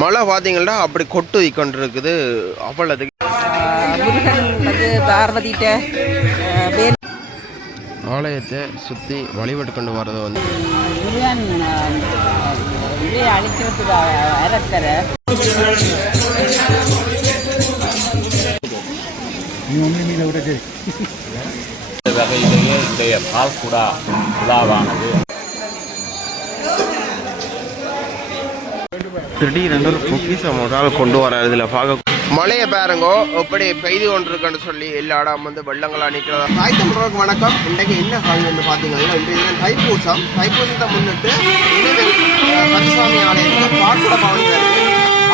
மழை பார்த்தீங்கன்னா அப்படி கொட்டு கொண்டிருக்குது அவ்வளவு முருகன் வந்து பார்வதிட்ட வேல் ஆலயத்தை சுற்றி வழிபட்டு கொண்டு வர்றது வந்து முருகன் இதை அழிச்சிருக்கு அரக்கர வகையிலேயே இன்றைய பால்குடா விழாவானது. திடீரென்று ஒரு ஆள் கொண்டு வராரு இதில் பார்க்க மழையை பாருங்கோ எப்படி பெய்து கொண்டிருக்குன்னு சொல்லி எல்லா வந்து வெள்ளங்களா நிற்கிறதா? தமிழர்களுக்கு வணக்கம். இன்றைக்கு என்ன காலம் வந்து பார்த்தீங்கன்னா இன்றைய தைப்பூசம். தைப்பூசத்தை முன்னிட்டு கந்தசாமி ஆலயத்தில் பால்குட பவனி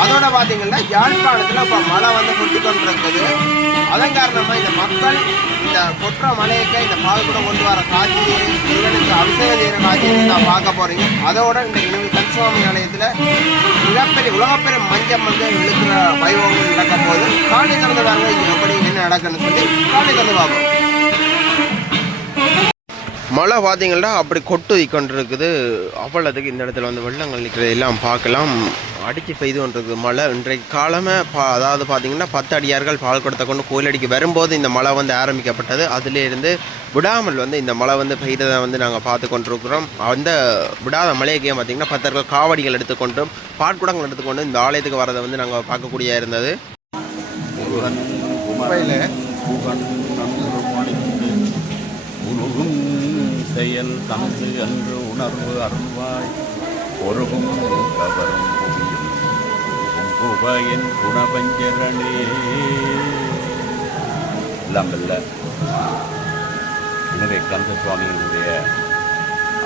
அதோட பார்த்தீங்கன்னா யாழ்ப்பாணத்தில் இப்போ மழை வந்து கொட்டி கொண்டிருக்குது. அதன் காரணமாக இந்த மக்கள் இந்த கொற்ற மலையக்க இந்த பால்குடம் கொண்டு வர காட்சியை முருகனுக்கு அபிஷேகம் செய்கிற காட்சியை நான் பார்க்க போறீங்க. அதோட இந்த இனிமேல் சுவாமி ஆலயத்தில் மிகப்பெரிய உலகப்பெரிய மஞ்சம் வந்து இழுக்கிற வைபவங்கள் நடக்கும் போது காணி திறந்து வாங்க எப்படி என்ன நடக்குன்னு சொல்லி காணி திறந்து பார்ப்போம். மழை பார்த்தீங்கன்னா அப்படி கொட்டு கொண்டிருக்குது. அவ்வளோதுக்கு இந்த இடத்துல வந்து வெள்ளங்கள் நிற்கிறது எல்லாம் பார்க்கலாம். அடித்து பெய்து கொண்டிருக்குது மழை. இன்றைக்கு காலமே பா அதாவது பார்த்தீங்கன்னா பத்து அடியார்கள் பால் கொடுத்த கொண்டு கோயிலடிக்கு வரும்போது இந்த மழை வந்து ஆரம்பிக்கப்பட்டது. அதிலிருந்து விடாமல் வந்து இந்த மழை வந்து பெய்ததை வந்து நாங்கள் பார்த்து கொண்டிருக்கிறோம். அந்த விடாத மழைக்கு பார்த்தீங்கன்னா பத்தர்கள் காவடிகள் எடுத்துக்கொண்டும் பாட்குடங்கள் எடுத்துக்கொண்டு இந்த ஆலயத்துக்கு வரதை வந்து நாங்கள் பார்க்கக்கூடிய இருந்தது. செயல் தனது என்று உணர்வு அருள்வாய். ஒருகும் கவரும் புவியும் குபையின் குணபஞ்சரணே எல்லாம் எனவே கந்த சுவாமியினுடைய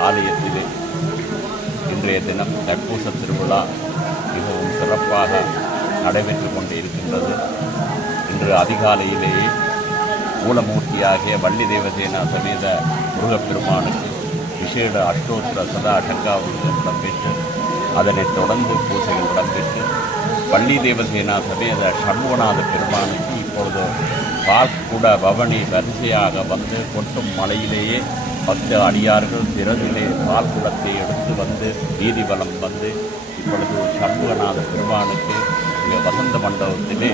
ஆலயத்திலே இன்றைய தினம் தைப்பூச திருவிழா மிகவும் சிறப்பாக நடைபெற்று கொண்டு இருக்கின்றது. இன்று அதிகாலையிலேயே மூலமூர்த்தியாகிய வள்ளி தேவசேனா சமேத முருகப்பெருமானுக்கு விசேட அஷ்டோத்திர சதா சங்காவுக்கு இடம்பெற்று அதனைத் தொடர்ந்து பூசைகள் இடம்பெற்று பள்ளி தேவசேனா சமேத சண்முகநாத பெருமானுக்கு இப்பொழுது பால்குட பவனி வரிசையாக வந்து கொட்டும் மலையிலேயே பத்து அடியார்கள் திறதிலே பால்குடத்தை எடுத்து வந்து நீதிபலம் வந்து இப்பொழுது சண்முகநாத பெருமானுக்கு இங்கே வசந்த மண்டபத்திலே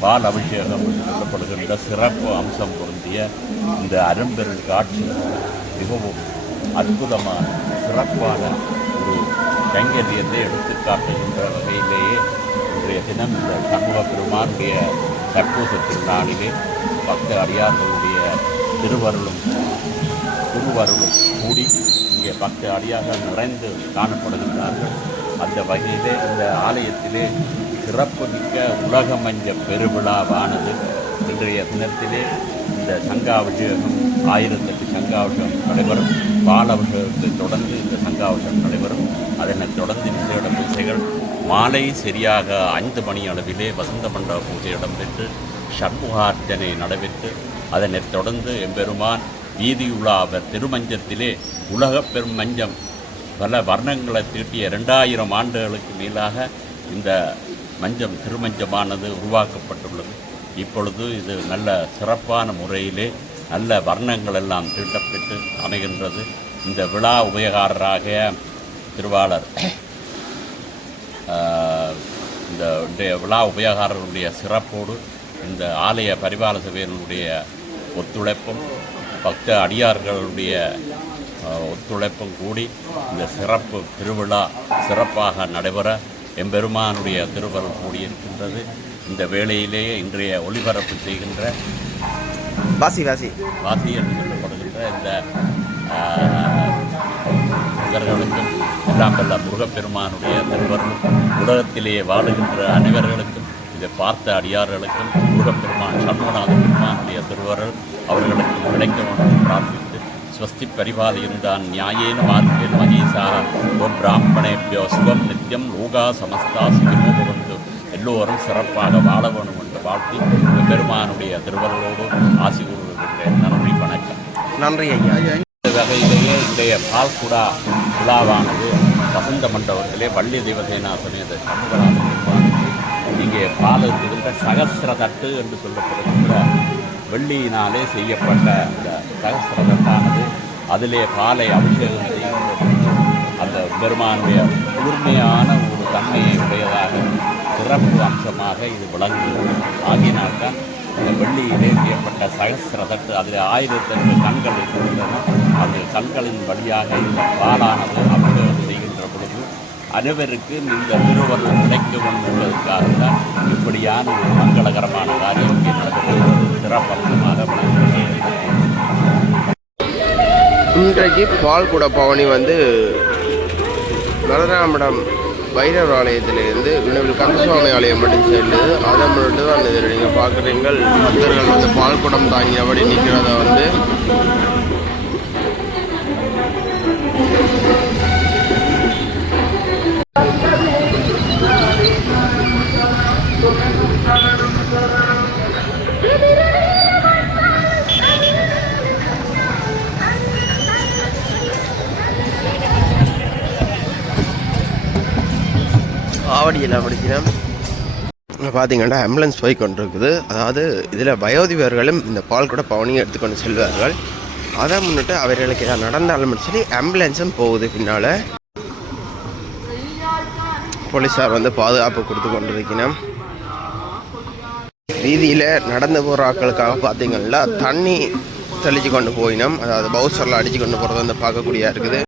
பால் அபிஷேகம் என்று சொல்லப்படுகின்ற சிறப்பு அம்சம் பொருந்திய இந்த அரும்பெருள் காட்சி மிகவும் அற்புதமான சிறப்பான ஒரு கைங்கரியத்தை எடுத்து காட்டுகின்ற வகையிலேயே இன்றைய தினம் இந்த சண்முக பெருமானுடைய தற்பூச திருநாளிலே பக்த அடியார்களுடைய திருவருளும் குருவருளும் கூடி இங்கே பக்த அடியார்கள் நிறைந்து காணப்படுகின்றார்கள். அந்த வகையிலே இந்த ஆலயத்திலே சிறப்புமிக்க உலகமஞ்ச பெருவிழாவானது இன்றைய தினத்திலே இந்த சங்காபிஷேகம் ஆயிரத்தெட்டு சங்காபிஷேகம் நடைபெறும். பாலபிஷேகத்தை தொடர்ந்து இந்த சங்காபிஷேகம் நடைபெறும். அதனைத் தொடர்ந்து விஜயிடம் பூஜைகள் மாலை சரியாக ஐந்து மணி அளவிலே வசந்த மண்டப பூஜை இடம்பெற்று சண்முகார்ச்சனை நடைபெற்று அதனைத் தொடர்ந்து எம்பெருமான் வீதியுலாவர் திருமஞ்சத்திலே உலகப் பெரும் மஞ்சம் பல வர்ணங்களை தீட்டிய ரெண்டாயிரம் ஆண்டுகளுக்கு மேலாக இந்த மஞ்சம் திருமஞ்சமானது உருவாக்கப்பட்டுள்ளது. இப்பொழுது இது நல்ல சிறப்பான முறையிலே நல்ல வர்ணங்கள் எல்லாம் தீட்டப்பட்டு அமைகின்றது. இந்த விழா உபயகாரராக திருவாளர் இந்த விழா உபயோகாரர்களுடைய சிறப்போடு இந்த ஆலய பரிபால சபையினுடைய ஒத்துழைப்பும் பக்த அடியார்களுடைய ஒத்துழைப்பும் கூடி இந்த சிறப்பு திருவிழா சிறப்பாக நடைபெற எம்பெருமானுடைய திருவருள் கூடியிருக்கின்றது. இந்த வேளையிலேயே இன்றைய ஒளிபரப்பு செய்கின்ற வாசி வாசி. வாசி என்று சொல்லப்படுகின்ற இந்த இவர்களுக்கும் எல்லாம் வல்ல முருகப்பெருமானுடைய திருவருளும் உலகத்திலேயே வாழுகின்ற அனைவர்களுக்கும் இதை பார்த்த அடியார்களுக்கும் முருகப்பெருமான் சண்முகநாத பெருமானுடைய திருவருள் அவர்களுக்கு கிடைக்க வேண்டும் பிரார்த்தித்து ஸ்வஸ்தி பரிபாலயந்தான் நியாயேன மார்க்கேன் மகீசா ஓ பிராமணேபியோ சுகம் நித்தியம் லோகா சமஸ்தா பவந்து எல்லோரும் சிறப்பாக வாழ வேணும் என்று வாழ்த்தி பெருமானுடைய திருவருளோடு ஆசி கூறுகின்றேன் நன்றி வணக்கம் நன்றி ஐயா. இந்த வகையிலேயே இன்றைய பால்குடா விழாவானது வசந்த மண்டபத்திலே வள்ளி தேவசேனா சமேத சண்முகநாத பெருமானுக்கு இங்கே பால் இருக்கின்ற சகசிர தட்டு என்று சொல்லப்படுகின்ற வெள்ளியினாலே செய்யப்பட்ட சகசிரதத்தானது. அதிலே பாலை அபிஷேகம் செய்கின்ற அந்த பெருமானுடைய கூர்மையான ஒரு தன்மையை உடையதாக சிறப்பு அம்சமாக இது விளங்குகிறது. ஆகினால்தான் இந்த வெள்ளியிலே ஏற்பட்ட சகசிர தட்டு அதில் ஆயிரத்தெட்டு கண்கள் இருக்கின்றன. அந்த கண்களின் வழியாக இந்த பாலானது அபிஷேகம் செய்கின்ற பொழுது அனைவருக்கும் இந்த திருவருள் கிடைக்கும் என்பதற்காக தான் இப்படியான ஒரு மங்களகரமான காரியம் இங்கே நடக்கிறது. சிறப்பம்சமாக விளங்குகிறது. இன்றைக்கு பால்குட பவனி வந்து வரராமடம் பைரவர் ஆலயத்திலிருந்து இன்னும் கந்தசுவாமி ஆலயம் மட்டும் செல்லுது அதை மட்டும் தான் இதில் நீங்கள் பார்க்குறீங்கள். பக்தர்கள் வந்து பால்குடம் தாங்கியபடி நிற்கிறத வந்து ஆவடியில் படிக்கிறேன். பார்த்தீங்கன்னா ஆம்புலன்ஸ் போய் கொண்டிருக்குது. அதாவது இதில் வயோதிபர்களும் இந்த பால் கூட பவனியும் எடுத்துக்கொண்டு செல்வார்கள். அதை முன்னிட்டு அவர்களுக்கு ஏதாவது நடந்தாலும் சரி ஆம்புலன்ஸும் போகுது பின்னால். போலீஸார் வந்து பாதுகாப்பு கொடுத்து கொண்டிருக்கணும் வீதியில் நடந்து போகிற ஆட்களுக்காக பார்த்தீங்கன்னா தண்ணி தெளிச்சு கொண்டு போயினோம். அதாவது பவுசரில் அடித்து கொண்டு போகிறது வந்து பார்க்கக்கூடியா இருக்குது.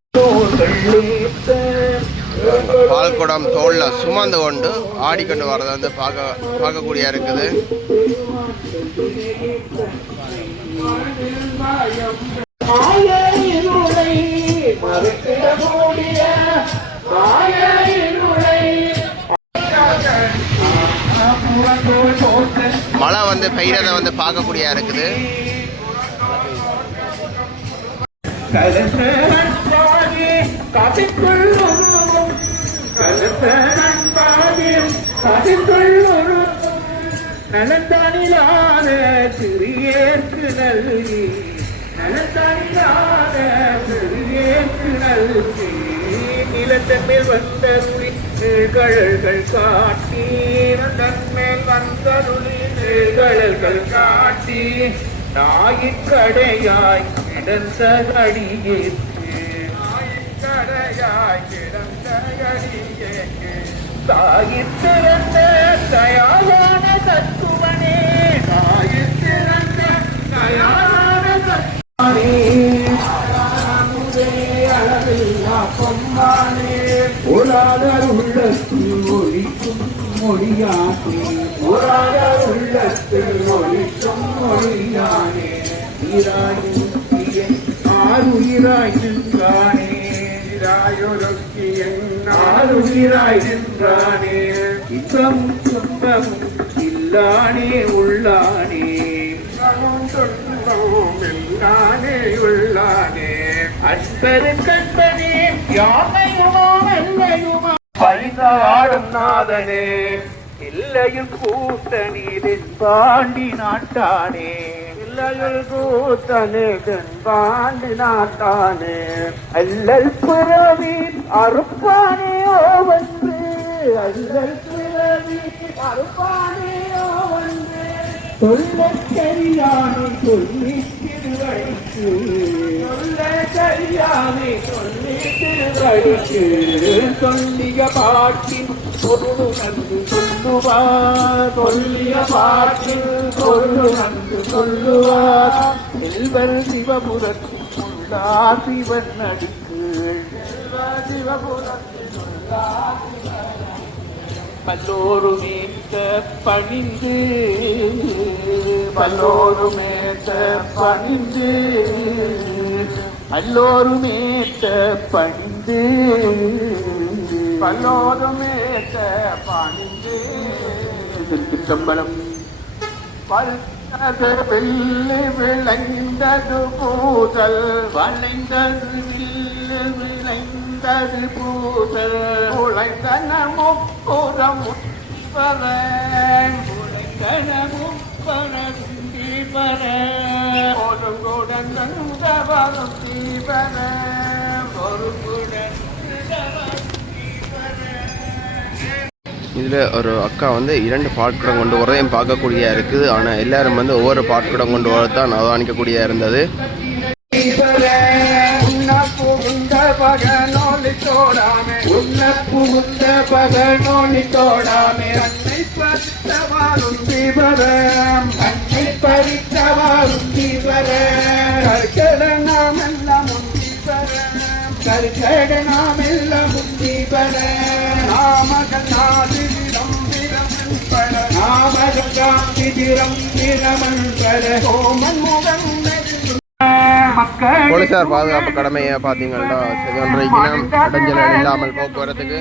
பால்குடம் தோளில் தோல்ல சுமந்து கொண்டு ஆடிக்கொண்டு வர்றதை வந்து பார்க்க பார்க்கக்கூடியா இருக்குது. மழை வந்து பெய்யறதை வந்து பார்க்கக்கூடியா இருக்குது. கலசவன் கலசவன் பாதி கதிக்குள்ளும் நலந்தனிலாத சிறியேற்கு நல்கி நலந்தனிலாத சிறியேற்கு நல்கி. நிலத்தன்மேல் வந்தருளி நிகழல்கள் காட்டி தன்மேல் வந்தருளி நிகழல்கள் காட்டி நாயிற்கடையாய் கிடந்த அடியேற்கு நாயிற்கடையாய் கிடந்த தாயித்திறந்த தயாவான தத்துவனே தாயித்திறந்த தயாவான தத்துவனே உலாதர் உள்ளத்தில் ஒழிக்கும் மொழியானே. உலாதர் உள்ளத்தில் ஒழிக்கும் மொழியானே. ஈராயின் ஆறுயிராய் இராயொருக்கியன் ஆறுயிராய் நின்றானே இன்பம் துன்பமும் இல்லானே உள்ளானே. இன்பமும் துன்பமும் இல்லானே உள்ளானே. அன்பரு கண்பனே யாமையுமா அல்லையுமா பரிசாடும் நாதனே இல்லையில் கூட்டணியில் பாண்டி நாட்டானே. இல்லையில் கூத்தனே தென்பாண்டி நாட்டானே. அல்லல் புறவி அறுப்பானே வந்து அல்லல் புறவி அறுப்பானே வந்து சொல்ல சரியானே சொல்லி திருவழிக்கு சொல்ல சரியானே சொல்லி திருவழிக்கு சொல்லிய பாட்டின் பொருள் நன்று சொல்லுவார் சொல்லிய பாட்டின் பொருள் நன்று சொல்லுவார். செல்வர் சிவபுரத்தில் உள்ளார் சிவன் நடுக்கு பல்லோருமேத்த பணிந்து. பல்லோருமேத்த பணிந்து. அல்லோருமேத்த பணிந்து. பல்லோருமேத்த பணிந்து. திருச்சிற்றம்பலம் வளர்ந்தது வெள்ளி விளைந்தது பூதல் வளைந்தது வில்லு விளைந்தது பூதல். உழைத்தன முப்புறம் உட்பர உழைத்தன முப்பர தீபர. ஒருங்குடன் நந்தவரும் தீபர ஒருங்குடன் நந்தவரும் இதில் ஒரு அக்கா வந்து இரண்டு பாட்குடம் கொண்டு வரதையும் பார்க்கக்கூடிய இருக்குது. ஆனால் எல்லாரும் வந்து ஒவ்வொரு பாட்குடம் கொண்டு வரதான் அவதானிக்கக்கூடிய இருந்தது. புகுந்த பகனோலி தோடாமே உன்ன தீவர நாம் எல்லாம் நாமகள் நாதிரம் நாமகள் போலீசார் பாதுகாப்பு கடமையை பார்த்தீங்கன்னா செதொன்றைக்கினம் இடைஞ்சல் இல்லாமல் போக்குவரத்துக்கு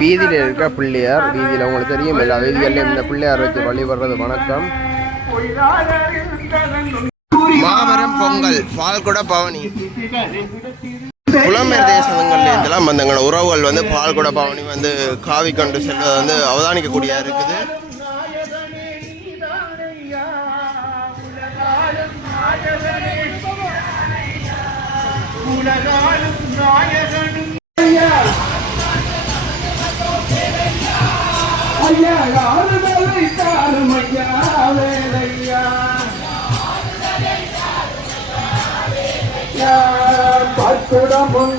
வீதியில் இருக்க பிள்ளையார் வீதியில் உங்களுக்கு தெரியும் எல்லா வீதிகளிலும் இந்த பிள்ளையார் வச்சு வழிபடுறது வணக்கம். மாபெரும் பொங்கல் பால்குட பவனி. புலம்பெயர் தேசங்கள்ல வந்து எங்களோட உறவுகள் வந்து பால் பால்குட பவனி வந்து காவி கொண்டு செல்வது வந்து அவதானிக்கக்கூடிய இருக்குது. உலகாலும் நாயகனும் ஐயா யாரு வேலைத்தாரும் ஐயா வேலையா பற்குடமும்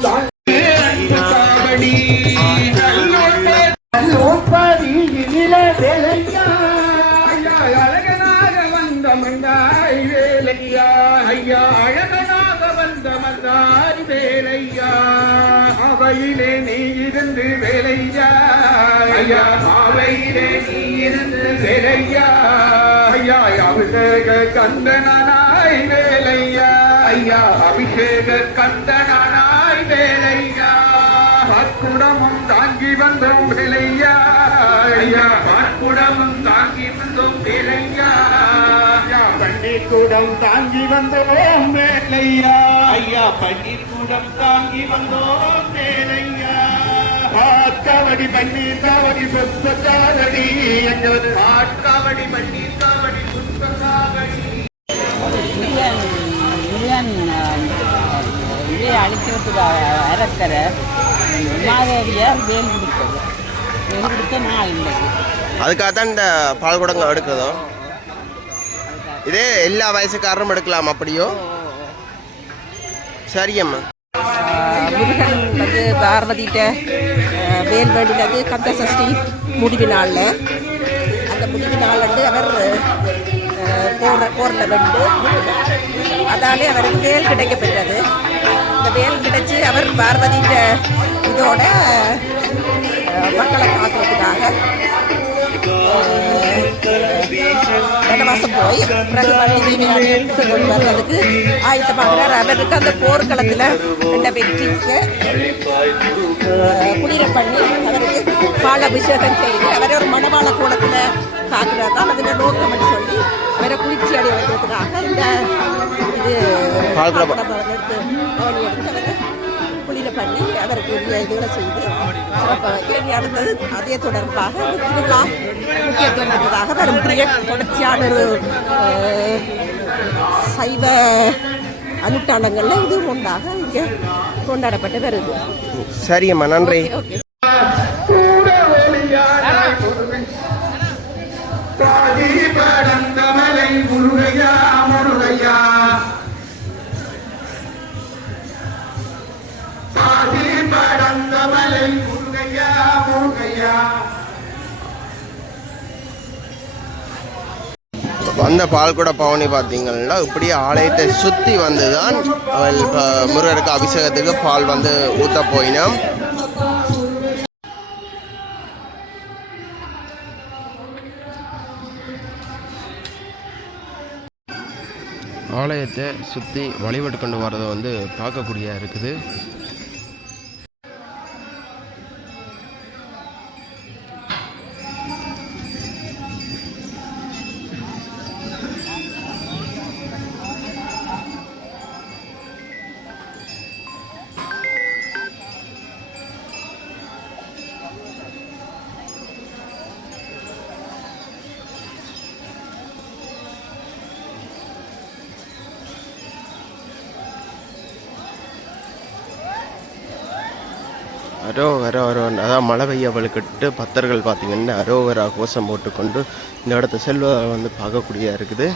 அழகனாக வந்த மண்டாய் வேலையா ஐயா அழகனாக வந்த மண்டாய் வேலையா அவையிலே நீ இருந்து வேலையா ஐயா அவையிலே நீ இருந்து வேலையா ஐயா அபிஷேக கந்தனாய் வேலையா ஐயா அபிஷேக கந்தன வந்தோம் வேலையா ஐயா பாக்குடமும் தாங்கி வந்தோம் வேலையா. பன்னீர் கூடம் தாங்கி வந்தோம் வேலையா. ஐயா பன்னீர் கூடம் தாங்கி வந்தோம் வேலையா. காவடி பன்னீர் காவடி சொத்த காவடி எங்களது காவடி பன்னீர் காவடி சொத்த காவடி இந்தியன் இந்திய அழிக்கிறதுக்கு அரக்கர மாதவியார் வேல் கொடுத்தது வேல் கொடுத்த நான் இல்லை. அதுக்காக தான் இந்த பால்குடங்க எடுக்கிறதோ? இதே எல்லா வயசுக்காரரும் எடுக்கலாம் அப்படியோ? சரியம்மா முருகன் வந்து பார்வதிட்ட அஹ், வேல் வேண்டினது கந்த சஷ்டி முடிவு நாளில். அந்த முடிவு நாள் வந்து அவர் போற போரில் வெண்டு அதாலே அவருக்கு வேல் கிடைக்கப்பெற்றது. அந்த வேல் கிடைச்சி அவர் பார்வதிட்ட இதோட மக்களை காக்கிறதுக்காக வனவாசம் போய் பிறகு மறுபடியும் எடுத்து கொண்டு வர்றதுக்கு ஆயத்தமாகிறார் அவருக்கு அந்த போர்க்களத்தில் ரெண்ட வெற்றிக்கு குளிர பண்ணி அவருக்கு பால் அபிஷேகம் செய்து அவரை ஒரு மணவாள கூடத்தில் காக்குறாரு தான் அதில் நோக்கம் சொல்லி அவரை குளிர்ச்சி அடைய வைக்கிறதுக்காக இந்த இது பால்குடம் எடுத்து குளிர பண்ணி அவருக்கு உரிய இதுகளை செய்து சிறப்பாக கேள்வி அடுத்தது அதே தொடர்பாக திருவிழா முக்கியத்துவம் பெற்றதாக வரக்கூடிய தொடர்ச்சியான ஒரு சைவ அனுஷ்டானங்களில் இது ஒன்றாக இங்கே கொண்டாடப்பட்டு வருது சரியம்மா நன்றி ஒளியானாய் வந்த பால்குட பவனி பார்த்தீங்கன்னா இப்படியே ஆலயத்தை சுற்றி வந்து தான் அவள் முருகருக்கு அபிஷேகத்துக்கு பால் வந்து ஊற்ற போயினோம். ஆலயத்தை சுற்றி வழிபட்டு கொண்டு வர்றதை வந்து பார்க்கக்கூடிய இருக்குது. அரோகரா அரோன் அதாவது மழை பெய்ய பெய்யவளுக்கிட்டு பத்தர்கள் பார்த்திங்கன்னா அரோகரா கோஷம் போட்டுக்கொண்டு இந்த இடத்த செல்வதை வந்து பார்க்கக்கூடியதாக இருக்குது.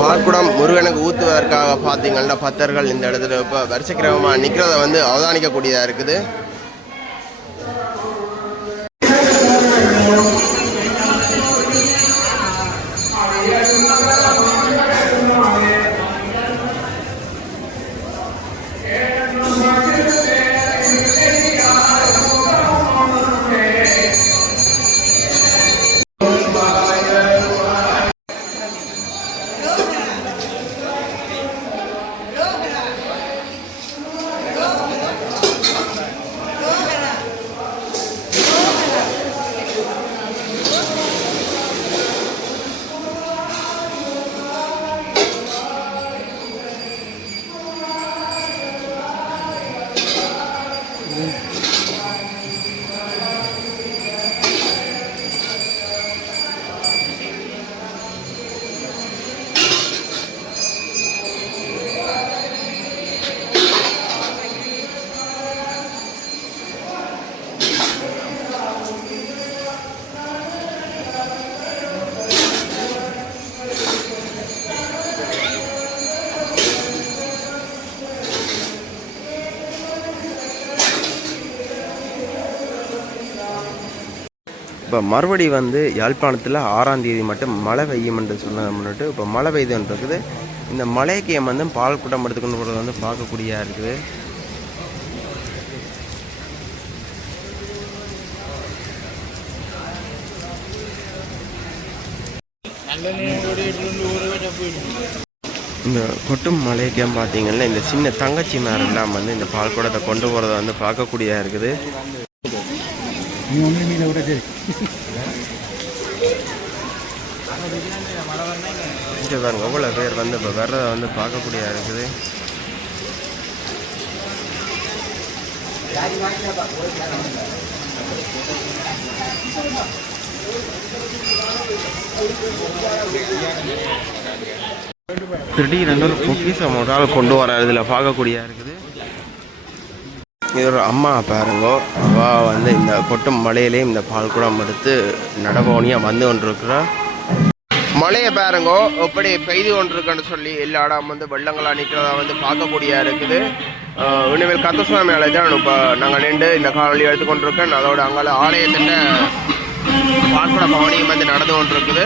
பார்க்குடம் முருகனுக்கு ஊற்றுவதற்காக பார்த்தீங்கன்னா பத்தர்கள் இந்த இடத்துல இப்போ வருஷக்கிரமமாக நிற்கிறத வந்து அவதானிக்கக்கூடியதாக இருக்குது. இப்போ மறுபடி வந்து யாழ்ப்பாணத்தில் ஆறாம் தேதி மட்டும் மழை பெய்யும் என்று சொன்னதை முன்னிட்டு இப்போ மழை பெய்யுதுன்னு இருக்குது இந்த மழைக்கு வந்து பால் கூட்டம் எடுத்துக்கொண்டு போகிறது வந்து பார்க்கக்கூடியா இருக்குது? இந்த கொட்டும் மலைக்கெல்லாம் பார்த்தீங்கன்னா இந்த சின்ன தங்கச்சி மேரெல்லாம் வந்து இந்த பால் குடத்தை கொண்டு போகிறத வந்து பார்க்கக்கூடியா இருக்குது. இங்கே பாருங்க எவ்வளோ பேர் வந்து இப்போ வர்றதை வந்து பார்க்கக்கூடிய இருக்குது. திடீரென்று ஒரு பொக்கிஷம் ஒரு ஆள் கொண்டு வர இதில் பார்க்கக்கூடிய இருக்குது. இது ஒரு அம்மா பாருங்கோ. அவள் வந்து இந்த கொட்டும் மலையிலேயும் இந்த பால் குடம் எடுத்து நடபவனியாக வந்து கொண்டிருக்கிறா மழையை பாருங்கோ எப்படி பெய்து கொண்டிருக்குன்னு சொல்லி எல்லா இடம் வந்து வெள்ளங்களா நிற்கிறதா வந்து பார்க்கக்கூடியா இருக்குது. இனிமேல் கத்தசுவாமி ஆலை தான் இப்போ நாங்கள் நின்று இந்த காலையில் எடுத்துக்கொண்டிருக்கேன் அதோட அங்கால ஆலயத்தின் பால்குட பவனியும் வந்து நடந்து கொண்டிருக்குது.